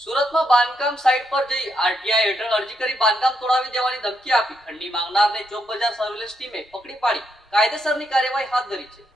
સુરતમાં બાંધકામ સાઇટ પર જઈ આરટીઆઈ હેઠળ અરજી કરી બાંધકામ તોડાવી દેવાની ધમકી આપી ખંડણી માંગનારને ચોક બજાર સર્વેલન્સ ટીમે પકડી પાડી કાયદેસરની કાર્યવાહી હાથ ધરી છે।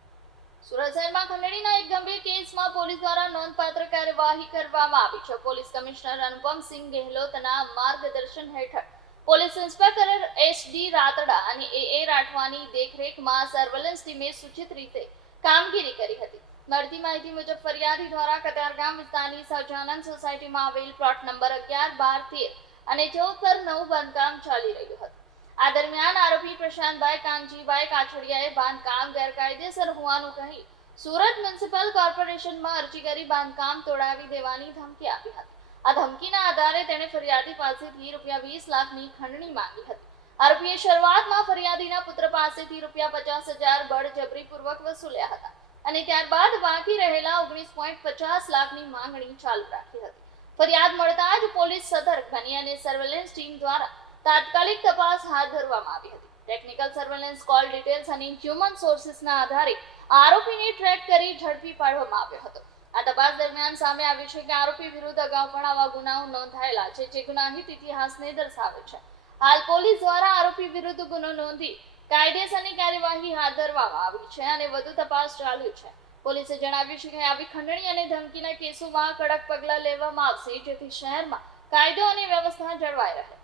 સુરત શહેરમાં ખંડણીના એક ગંભીર કેસમાં પોલીસ દ્વારા નોંધપાત્ર કાર્યવાહી કરવામાં આવી છે। પોલીસ કમિશનર અનુપમસિંહ ગેહલોતના માર્ગદર્શન હેઠળ પોલીસ ઇન્સ્પેક્ટર એસડી રાતડા અને એ રાઠવાની દેખરેખમાં સર્વેલન્સ ટીમે સૂચિત રીતે કામગીરી કરી હતી। મળતી માહિતી મુજબ ફરિયાદી દ્વારા કતારગામ વિસ્તારની સહજાનંદ સોસાયટીમાં આવેલ પ્લોટ નંબર 11, 12, 13 અને 14 પર નવું બાંધકામ ચાલી રહ્યું હતું। આ દરમિયાન આરોપી પ્રશાંતભાઈ કાનજીભાઈ કાછડિયાએ બાંધકામ ગેરકાયદેસર હોવાનું કહી સુરત મ્યુનિસિપલ કોર્પોરેશનમાં અરજી કરી બાંધકામ તોડાવી દેવાની ધમકી આપી હતી। આ ધમકીના આધારે તેણે ફરિયાદી પાસેથી ₹20 લાખની ખંડણી માંગી હતી। આરોપીએ શરૂઆતમાં ફરિયાદીના પુત્ર પાસેથી ₹50,000 બળજબરીપૂર્વક વસૂલ્યા હતા અને ત્યારબાદ બાકી રહેલા 19.50 લાખની માંગણી ચાલુ રાખી હતી। ફરિયાદ મળતા જ પોલીસ સતર્ક બની અને સર્વેલન્સ ટીમ દ્વારા તાત્કાલિક તપાસ હાથ ધરવામાં આવી હતી। ટેકનિકલ સર્વેલન્સ કોલ ડિટેલ્સ અને હ્યુમન સોર્સિસના આધારે આરોપીને ટ્રેક કરી ઝડપી પાડવામાં આવ્યો હતો। આ તપાસ દરમિયાન સામે આવ્યું છે કે આરોપી વિરુદ્ધ અગાઉ પણ આવા ગુનાઓ નોંધાયેલા છે, જે ગુનાહિત ઇતિહાસને દર્શાવે છે। હાલ પોલીસ દ્વારા આરોપી વિરુદ્ધ ગુનો નોંધી કાયદેસરની કાર્યવાહી હાથ ધરવામાં આવી છે અને વધુ તપાસ ચાલુ છે। પોલીસે જણાવ્યું છે કે આવી ખંડણી અને ધમકીના કેસોમાં કડક પગલાં લેવામાં આવશે, જેથી શહેરમાં કાયદો અને વ્યવસ્થા જળવાઈ રહે।